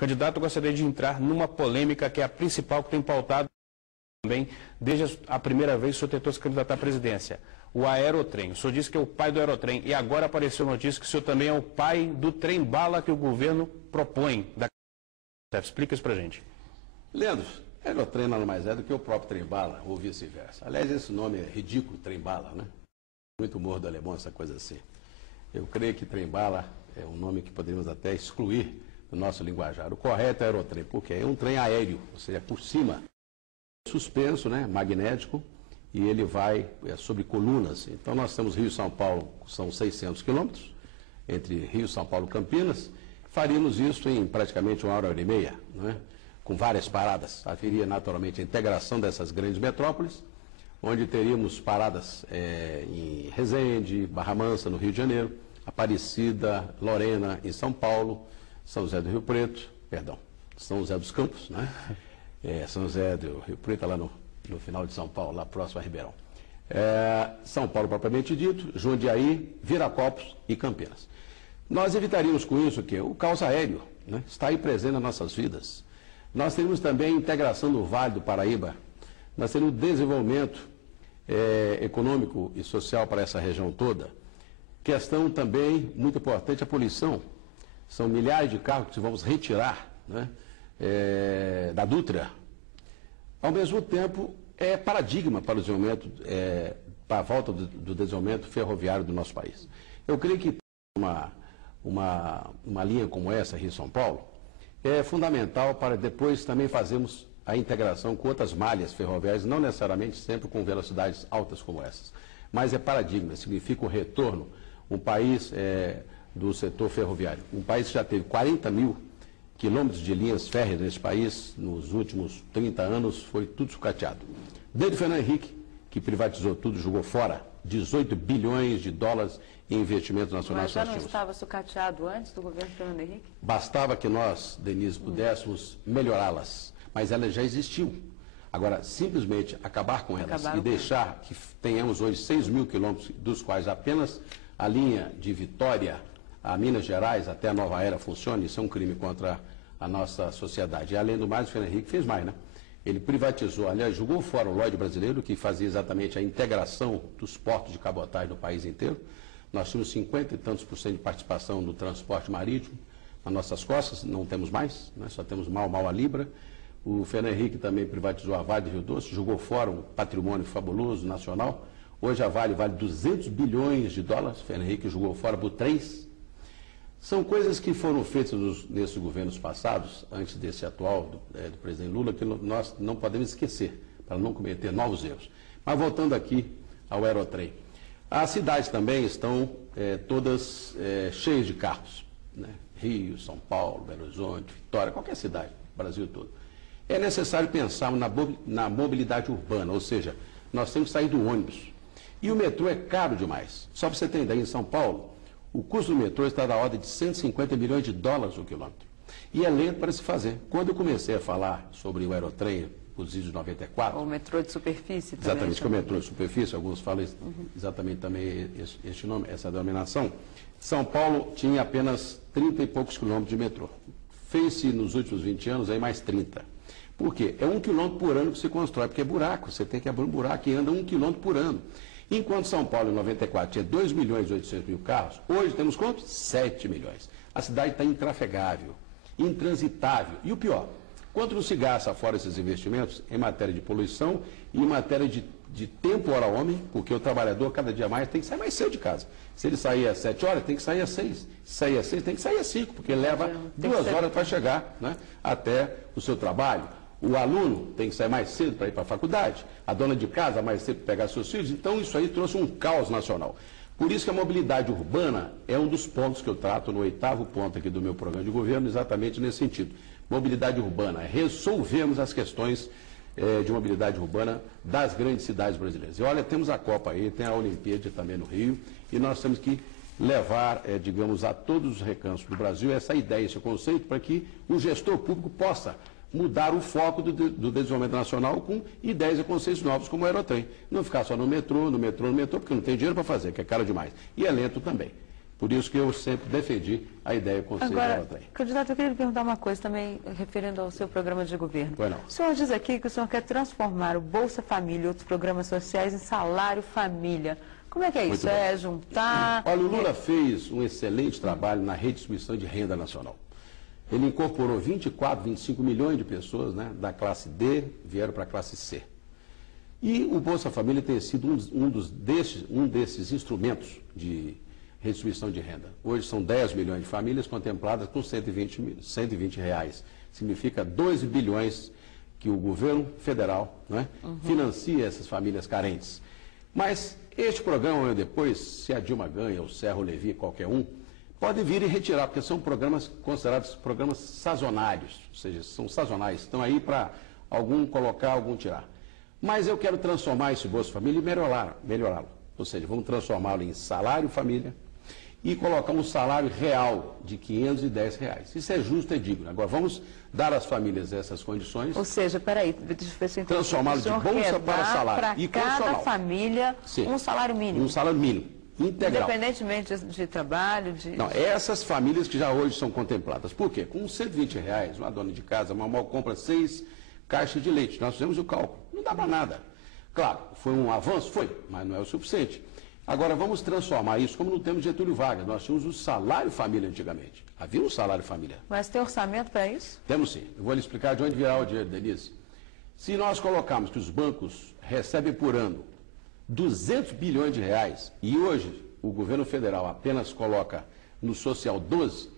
Candidato, eu gostaria de entrar numa polêmica que é a principal que tem pautado também desde a primeira vez que o senhor tentou se candidatar à presidência. O Aerotrem. O senhor disse que é o pai do Aerotrem e agora apareceu notícia que o senhor também é o pai do trem-bala que o governo propõe. Explica isso pra gente. Leandro, Aerotrem nada mais é do que o próprio trem-bala, ou vice-versa. Aliás, esse nome é ridículo, trem-bala, né? Muito humor do alemão, essa coisa assim. Eu creio que trem-bala é um nome que poderíamos até excluir do nosso linguajar. O correto é Aerotrem, porque é um trem aéreo, ou seja, por cima, suspenso, né, magnético, e ele vai sobre colunas. Então nós temos Rio e São Paulo, são 600 quilômetros, entre Rio, São Paulo e Campinas. Faríamos isso em praticamente 1 hora e meia, né, com várias paradas. Haveria naturalmente a integração dessas grandes metrópoles, onde teríamos paradas em Resende, Barra Mansa, no Rio de Janeiro, Aparecida, Lorena, em São Paulo, São José do Rio Preto, perdão, São José dos Campos, né? São José do Rio Preto, lá no final de São Paulo, lá próximo a Ribeirão. São Paulo propriamente dito, Jundiaí, Viracopos e Campinas. Nós evitaríamos com isso que o caos aéreo, né, está aí presente nas nossas vidas. Nós teríamos também a integração do Vale do Paraíba, nós teríamos desenvolvimento econômico e social para essa região toda. Questão também muito importante, a poluição. São milhares de carros que vamos retirar, né, da Dutra. Ao mesmo tempo, é paradigma para o desenvolvimento, para a volta do desenvolvimento ferroviário do nosso país. Eu creio que uma linha como essa, Rio-São Paulo, é fundamental para depois também fazermos a integração com outras malhas ferroviárias, não necessariamente sempre com velocidades altas como essas. Mas é paradigma, significa o retorno, um país do setor ferroviário. Um país que já teve 40 mil quilômetros de linhas férreas nesse país, nos últimos 30 anos, foi tudo sucateado. Desde Fernando Henrique, que privatizou tudo, jogou fora 18 bilhões de dólares em investimentos nacionais. Mas já não estava sucateado antes do governo Fernando Henrique? Bastava que nós, Denise, pudéssemos melhorá-las, mas elas já existiam. Agora, simplesmente acabar com elas e deixar que tenhamos hoje 6 mil quilômetros, dos quais apenas a linha de Vitória a Minas Gerais até a Nova Era funcione, isso é um crime contra a nossa sociedade. E além do mais, o Fernando Henrique fez mais, né? Ele privatizou, aliás, jogou fora o Lloyd brasileiro, que fazia exatamente a integração dos portos de cabotagem no país inteiro. Nós tínhamos 50 e tantos % de participação no transporte marítimo nas nossas costas, não temos mais, né? Só temos mal a Libra. O Fernando Henrique também privatizou a Vale do Rio Doce, jogou fora um patrimônio fabuloso nacional. Hoje a Vale vale 200 bilhões de dólares, o Fernando Henrique jogou fora por 3. São coisas que foram feitas nesses governos passados, antes desse atual, do presidente Lula, que nós não podemos esquecer, para não cometer novos erros. Mas voltando aqui ao Aerotrem. As cidades também estão todas cheias de carros, né? Rio, São Paulo, Belo Horizonte, Vitória, qualquer cidade, Brasil todo. É necessário pensar na mobilidade urbana, ou seja, nós temos que sair do ônibus. E o metrô é caro demais. Só para você ter ideia, em São Paulo, o custo do metrô está da ordem de 150 milhões de dólares o quilômetro. E é lento para se fazer. Quando eu comecei a falar sobre o Aerotrem, produzido em 94... O metrô de superfície também. Exatamente, que é o metrô de superfície, alguns falam exatamente também este nome, essa denominação. São Paulo tinha apenas 30 e poucos quilômetros de metrô. Fez-se nos últimos 20 anos aí mais 30. Por quê? É 1 quilômetro por ano que se constrói, porque é buraco, você tem que abrir um buraco e anda 1 quilômetro por ano. Enquanto São Paulo, em 94, tinha 2 milhões e 800 mil carros, hoje temos quantos? 7 milhões. A cidade está intrafegável, intransitável. E o pior, quanto não se gasta fora esses investimentos em matéria de poluição e em matéria de tempo hora homem, porque o trabalhador cada dia mais tem que sair mais cedo de casa. Se ele sair às 7 horas, tem que sair às 6. Se sair às 6, tem que sair às 5, porque leva 2 horas para chegar, né, até o seu trabalho. O aluno tem que sair mais cedo para ir para a faculdade, a dona de casa mais cedo para pegar seus filhos, então isso aí trouxe um caos nacional. Por isso que a mobilidade urbana é um dos pontos que eu trato no 8º ponto aqui do meu programa de governo, exatamente nesse sentido. Mobilidade urbana, resolvemos as questões de mobilidade urbana das grandes cidades brasileiras. E olha, temos a Copa aí, tem a Olimpíada também no Rio, e nós temos que levar, digamos, a todos os recantos do Brasil essa ideia, esse conceito, para que o gestor público possa mudar o foco do desenvolvimento nacional com ideias e conceitos novos como o Aerotrem. Não ficar só no metrô, porque não tem dinheiro para fazer, que é caro demais. E é lento também. Por isso que eu sempre defendi a ideia do Conselho Agora, Aerotrem. candidato, eu queria lhe perguntar uma coisa também, referendo ao seu programa de governo. Pois não. O senhor diz aqui que o senhor quer transformar o Bolsa Família e outros programas sociais em salário família. Como é que é isso? Muito bem. É juntar... Olha, o Lula fez um excelente trabalho na redistribuição de renda nacional. Ele incorporou 24, 25 milhões de pessoas, né, da classe D, vieram para a classe C. E o Bolsa Família tem sido um desses instrumentos de redistribuição de renda. Hoje são 10 milhões de famílias contempladas com 120 reais. Significa 12 bilhões que o governo federal, né, financia essas famílias carentes. Mas este programa, depois, se a Dilma ganha, ou Serra Levi, qualquer um, pode vir e retirar, porque são programas considerados programas sazonais, ou seja, são sazonais, estão aí para algum colocar, algum tirar. Mas eu quero transformar esse Bolsa Família e melhorá-lo. Ou seja, vamos transformá-lo em salário família e colocar um salário real de R$ 510 reais. Isso é justo e digno. Agora, vamos dar às famílias essas condições. Ou seja, peraí, deixa eu ver se eu entendi. Transformá-lo de bolsa para salário. E cada família, sim, um salário mínimo. Um salário mínimo, integral. Independentemente de trabalho, de... Não, essas famílias que já hoje são contempladas. Por quê? Com 120 reais, uma dona de casa, uma mal compra 6 caixas de leite. Nós fizemos o cálculo. Não dá para nada. Claro, foi um avanço? Foi, mas não é o suficiente. Agora, vamos transformar isso como no tempo de Getúlio Vargas. Nós tínhamos o salário família antigamente. Havia um salário família. Mas tem orçamento para isso? Temos sim. Eu vou lhe explicar de onde virá o dinheiro, Denise. Se nós colocarmos que os bancos recebem por ano 200 bilhões de reais, e hoje o governo federal apenas coloca no social 12,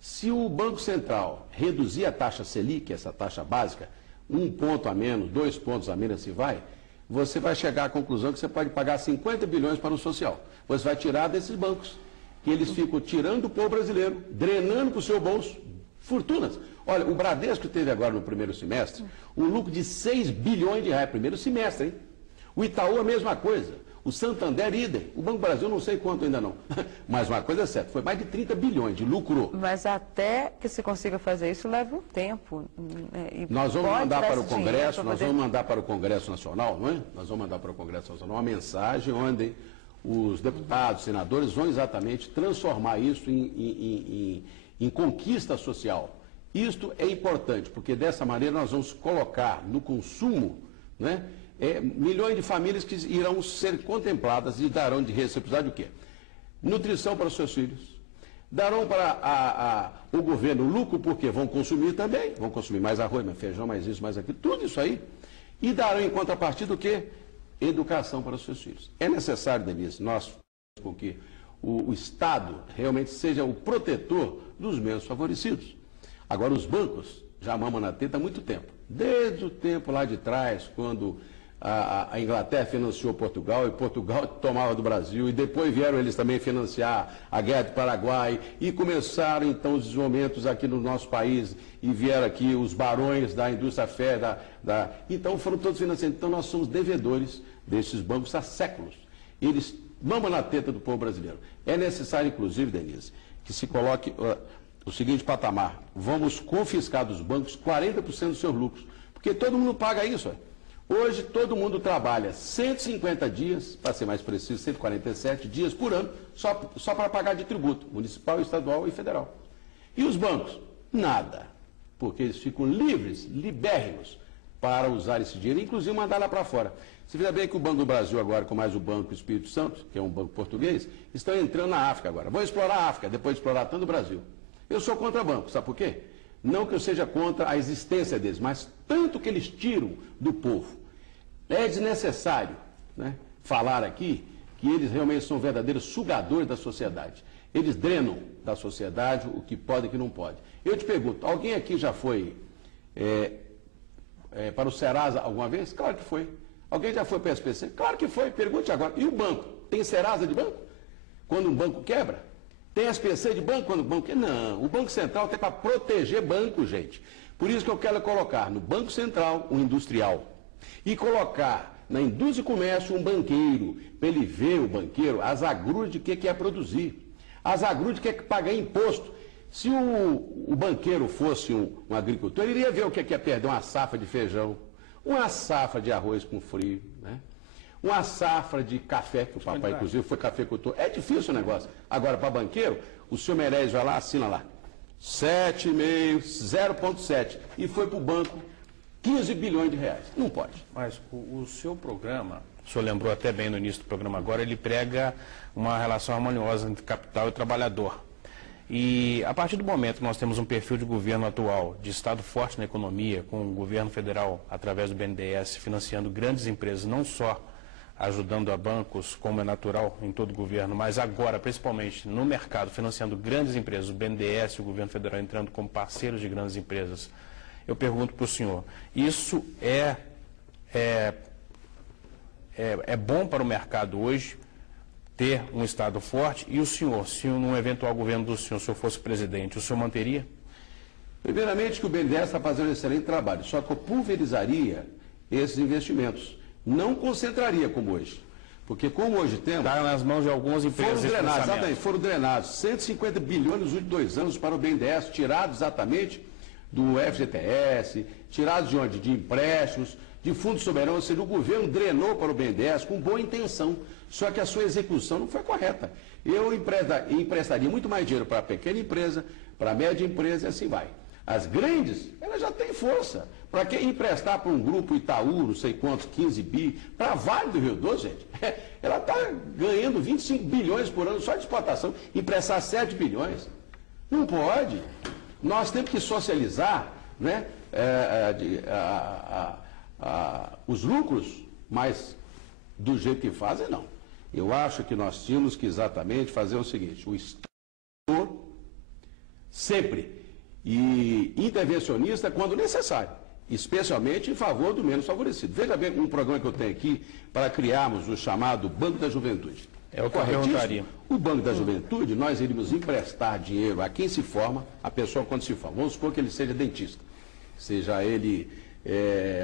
se o Banco Central reduzir a taxa Selic, essa taxa básica, 1 ponto a menos, 2 pontos a menos, assim vai, você vai chegar à conclusão que você pode pagar 50 bilhões para o social. Você vai tirar desses bancos, que eles ficam tirando do povo brasileiro, drenando para o seu bolso fortunas. Olha, o Bradesco teve agora no primeiro semestre um lucro de 6 bilhões de reais, primeiro semestre, hein? O Itaú a mesma coisa, o Santander idem, o Banco Brasil não sei quanto ainda não, mas uma coisa é certa, foi mais de 30 bilhões de lucro. Mas até que se consiga fazer isso leva um tempo. Nós vamos mandar para o Congresso, vamos mandar para o Congresso Nacional, não é? Nós vamos mandar para o Congresso Nacional uma mensagem onde os deputados, senadores vão exatamente transformar isso em conquista social. Isto é importante, porque dessa maneira nós vamos colocar no consumo, né, milhões de famílias que irão ser contempladas e darão de reciprocidade o quê? Nutrição para os seus filhos. Darão para o governo lucro, porque vão consumir também, vão consumir mais arroz, mais feijão, mais isso, mais aquilo, tudo isso aí. E darão em contrapartida o quê? Educação para os seus filhos. É necessário, Denise, nós, com que o Estado realmente seja o protetor dos menos favorecidos. Agora, os bancos já mamam na teta há muito tempo. Desde o tempo lá de trás, quando a Inglaterra financiou Portugal e Portugal tomava do Brasil, e depois vieram eles também financiar a Guerra do Paraguai, e começaram então os desenvolvimentos aqui no nosso país, e vieram aqui os barões da indústria férrea, então foram todos financiando. Então nós somos devedores desses bancos há séculos. Eles mamam na teta do povo brasileiro. É necessário, inclusive, Denise, que se coloque o seguinte patamar: vamos confiscar dos bancos 40% dos seus lucros, porque todo mundo paga isso. Hoje todo mundo trabalha 150 dias, para ser mais preciso, 147 dias por ano, só para pagar de tributo, municipal, estadual e federal. E os bancos? Nada, porque eles ficam livres, libérrimos, para usar esse dinheiro, inclusive mandar lá para fora. Você vê bem que o Banco do Brasil agora, com mais o Banco Espírito Santo, que é um banco português, estão entrando na África agora. Vão explorar a África, depois de explorar tanto o Brasil. Eu sou contra banco, sabe por quê? Não que eu seja contra a existência deles, mas tanto que eles tiram do povo. É desnecessário, né, falar aqui que eles realmente são verdadeiros sugadores da sociedade. Eles drenam da sociedade o que pode e o que não pode. Eu te pergunto, alguém aqui já foi para o Serasa alguma vez? Claro que foi. Alguém já foi para o SPC? Claro que foi. Pergunte agora. E o banco? Tem Serasa de banco? Quando um banco quebra? Tem SPC de banco quando o banco quebra? Não. O Banco Central tem para proteger banco, gente. Por isso que eu quero colocar no Banco Central um industrial e colocar na indústria e comércio um banqueiro, para ele ver, o banqueiro, as agruras de que quer produzir, as agruras de que quer pagar imposto. Se o banqueiro fosse um agricultor, ele iria ver o que é perder uma safra de feijão, uma safra de arroz com frio, né? uma safra de café, que o papai, inclusive, foi cafeicultor. É difícil o negócio. Agora, para banqueiro, o senhor Meirelles vai lá, assina lá. 7,5, 0,7. E foi para o banco 15 bilhões de reais. Não pode. Mas o seu programa, o senhor lembrou até bem no início do programa agora, ele prega uma relação harmoniosa entre capital e trabalhador. E a partir do momento que nós temos um perfil de governo atual, de Estado forte na economia, com o governo federal, através do BNDES, financiando grandes empresas, não só ajudando a bancos, como é natural em todo o governo, mas agora, principalmente no mercado, financiando grandes empresas, o BNDES e o governo federal entrando como parceiros de grandes empresas. Eu pergunto para o senhor, isso é bom para o mercado hoje, ter um Estado forte? E o senhor, se num eventual governo do senhor, se eu fosse presidente, o senhor manteria? Primeiramente que o BNDES está fazendo um excelente trabalho, só que eu pulverizaria esses investimentos. Não concentraria como hoje. Porque como hoje temos... Está nas mãos de algumas empresas. Foram drenados 150 bilhões nos últimos 2 anos para o BNDES, tirados exatamente do FGTS, tirados de onde? De empréstimos, de fundos soberanos, ou seja, o governo drenou para o BNDES com boa intenção, só que a sua execução não foi correta. Eu emprestaria muito mais dinheiro para a pequena empresa, para a média empresa e assim vai. As grandes, elas já têm força. Para quem emprestar para um grupo Itaú, não sei quantos, 15 bi, para a Vale do Rio Doce, gente, ela está ganhando 25 bilhões por ano só de exportação, emprestar 7 bilhões. Não pode. Nós temos que socializar, né, os lucros, mas do jeito que fazem, não. Eu acho que nós tínhamos que exatamente fazer o seguinte, o Estado sempre e intervencionista quando necessário, especialmente em favor do menos favorecido. Veja bem um programa que eu tenho aqui para criarmos o chamado Banco da Juventude. É o que eu perguntaria. O Banco da Juventude, nós iríamos emprestar dinheiro a quem se forma, a pessoa quando se forma. Vamos supor que ele seja dentista, seja ele,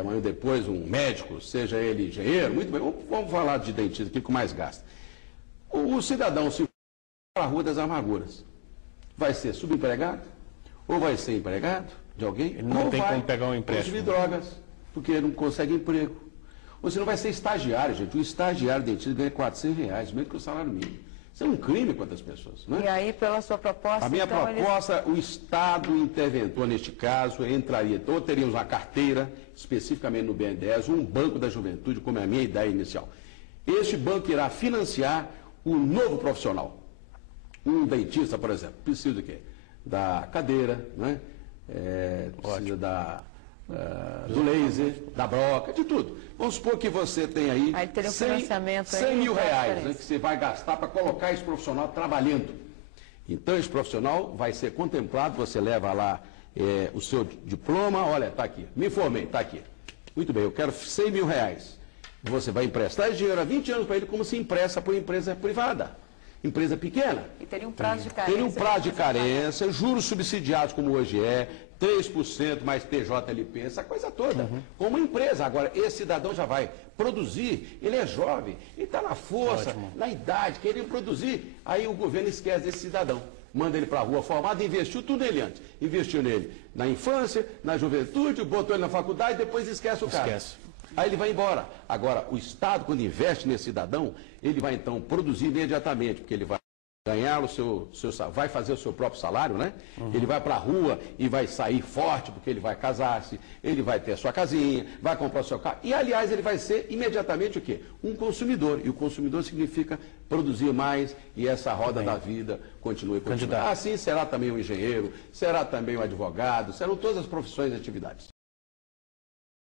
amanhã depois, um médico, seja ele engenheiro, muito bem, vamos falar de dentista aqui com mais gasto. O cidadão se for para a Rua das Amarguras, vai ser subempregado? Ou vai ser empregado de alguém? Ele não tem como pegar um empréstimo. Consumir drogas, porque ele não consegue emprego. Ou você não vai ser estagiário, gente. O estagiário dentista ganha R$400, mesmo que o salário mínimo. Isso é um crime contra as pessoas. Né? E aí, pela sua proposta... A minha proposta, o Estado interventor neste caso entraria, ou teríamos uma carteira, especificamente no BNDES, um banco da juventude, como é a minha ideia inicial. Este banco irá financiar o novo profissional. Um dentista, por exemplo, precisa de quê? Da cadeira, né? Precisa do laser, da broca, de tudo. Vamos supor que você tem aí, 100 mil reais, né, que você vai gastar para colocar esse profissional trabalhando. Então esse profissional vai ser contemplado, você leva lá o seu diploma, olha, está aqui, me formei, está aqui. Muito bem, eu quero 100 mil reais. Você vai emprestar esse dinheiro há 20 anos para ele como se empresta para uma empresa privada. Empresa pequena. E teria um prazo de carência. Teria um prazo de carência, juros subsidiados como hoje é, 3% mais TJLP, essa coisa toda. Como uma empresa. Agora, esse cidadão já vai produzir, ele é jovem, ele está na força, na idade, querendo produzir. Aí o governo esquece desse cidadão. Manda ele para a rua formado, investiu tudo nele antes. Investiu nele na infância, na juventude, botou ele na faculdade, depois esquece o cara. Aí ele vai embora. Agora, o Estado, quando investe nesse cidadão, ele vai então produzir imediatamente, porque ele vai ganhar vai fazer o seu próprio salário, né? Ele vai para a rua e vai sair forte, porque ele vai casar-se, ele vai ter a sua casinha, vai comprar o seu carro. E, aliás, ele vai ser imediatamente o quê? Um consumidor. E o consumidor significa produzir mais e essa roda da vida continue. Assim será também um engenheiro, será também um advogado, serão todas as profissões e atividades.